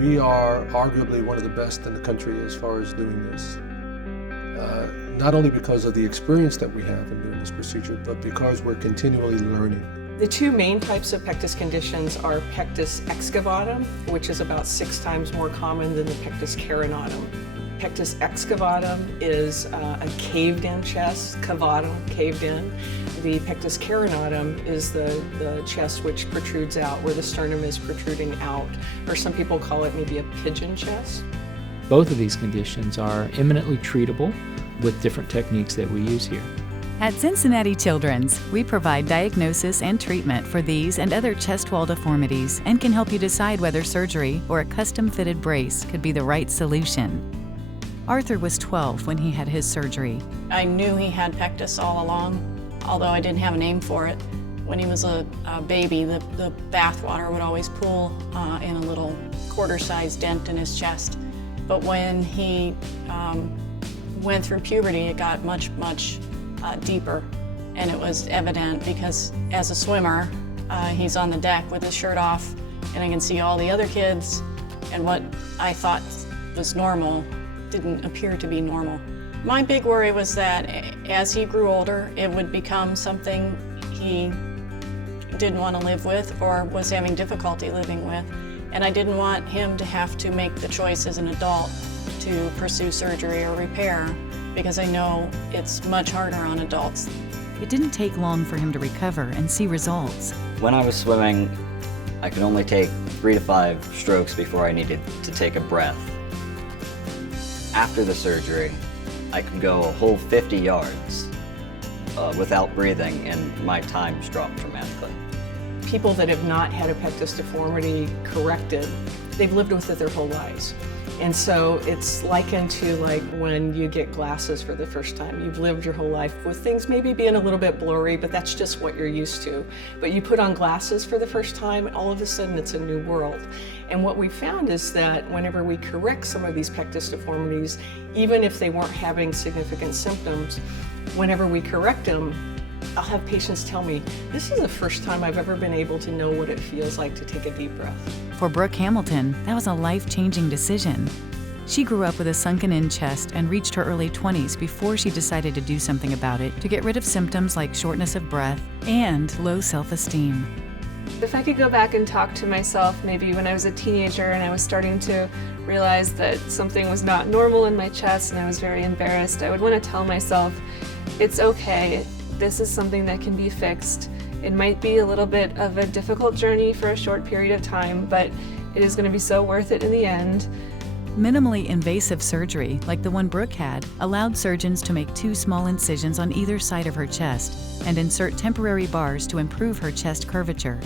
We are arguably one of the best in the country as far as doing this. Not only because of the experience that we have in doing this procedure, but because we're continually learning. The two main types of pectus conditions are Pectus excavatum, which is about 6 times more common than the Pectus carinatum. Pectus excavatum is a caved-in chest, cavatum, caved in. The Pectus carinatum is the chest which protrudes out, where the sternum is protruding out, or some people call it maybe a pigeon chest. Both of these conditions are eminently treatable with different techniques that we use here. At Cincinnati Children's, we provide diagnosis and treatment for these and other chest wall deformities and can help you decide whether surgery or a custom-fitted brace could be the right solution. Arthur was 12 when he had his surgery. I knew he had pectus all along, although I didn't have a name for it. When he was a baby, the bath water would always pool in a little quarter-sized dent in his chest. But when he went through puberty, it got much deeper, and it was evident because as a swimmer, he's on the deck with his shirt off, and I can see all the other kids, and what I thought was normal didn't appear to be normal. My big worry was that as he grew older, it would become something he didn't want to live with or was having difficulty living with, and I didn't want him to have to make the choice as an adult to pursue surgery or repair, because I know it's much harder on adults. It didn't take long for him to recover and see results. When I was swimming, I could only take 3 to 5 strokes before I needed to take a breath. After the surgery, I could go a whole 50 yards without breathing, and my times dropped dramatically. People that have not had a pectus deformity corrected, they've lived with it their whole lives. And so it's likened to like when you get glasses for the first time. You've lived your whole life with things maybe being a little bit blurry, but that's just what you're used to. But you put on glasses for the first time, and all of a sudden it's a new world. And what we found is that whenever we correct some of these pectus deformities, even if they weren't having significant symptoms, whenever we correct them, I'll have patients tell me, this is the first time I've ever been able to know what it feels like to take a deep breath. For Brooke Hamilton, that was a life-changing decision. She grew up with a sunken-in chest and reached her early 20s before she decided to do something about it to get rid of symptoms like shortness of breath and low self-esteem. If I could go back and talk to myself maybe when I was a teenager and I was starting to realize that something was not normal in my chest and I was very embarrassed, I would want to tell myself, it's okay. This is something that can be fixed. It might be a little bit of a difficult journey for a short period of time, but it is going to be so worth it in the end. Minimally invasive surgery, like the one Brooke had, allowed surgeons to make 2 small incisions on either side of her chest and insert temporary bars to improve her chest curvature.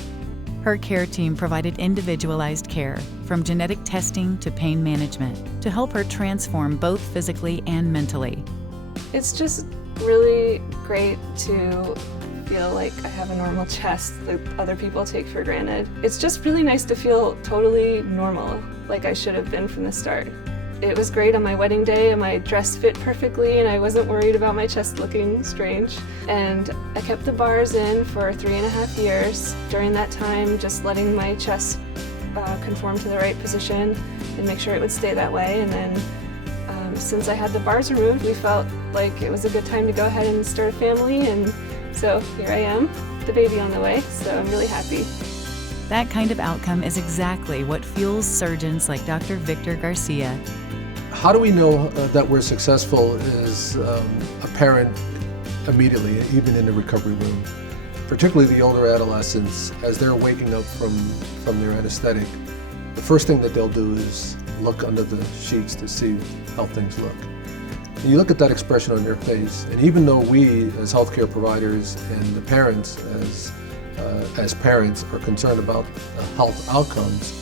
Her care team provided individualized care, from genetic testing to pain management, to help her transform both physically and mentally. It's just really great to feel like I have a normal chest that other people take for granted. It's just really nice to feel totally normal, like I should have been from the start. It was great on my wedding day, and my dress fit perfectly, and I wasn't worried about my chest looking strange. And I kept the bars in for 3.5 years. During that time, just letting my chest conform to the right position and make sure it would stay that way. And then since I had the bars removed, we felt like it was a good time to go ahead and start a family, and so here I am, the baby on the way, so I'm really happy. That kind of outcome is exactly what fuels surgeons like Dr. Victor Garcia. How do we know that we're successful is apparent immediately, even in the recovery room. Particularly the older adolescents, as they're waking up from their anesthetic, the first thing that they'll do is look under the sheets to see how things look. And you look at that expression on their face, and even though we as healthcare providers and the parents as parents are concerned about health outcomes,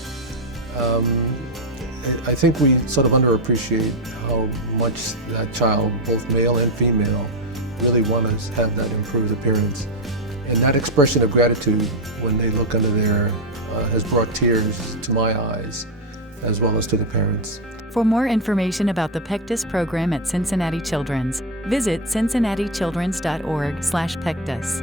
I think we sort of underappreciate how much that child, both male and female, really want to have that improved appearance. And that expression of gratitude when they look under there has brought tears to my eyes, as well as to the parents. For more information about the Pectus program at Cincinnati Children's, visit cincinnatichildrens.org/Pectus.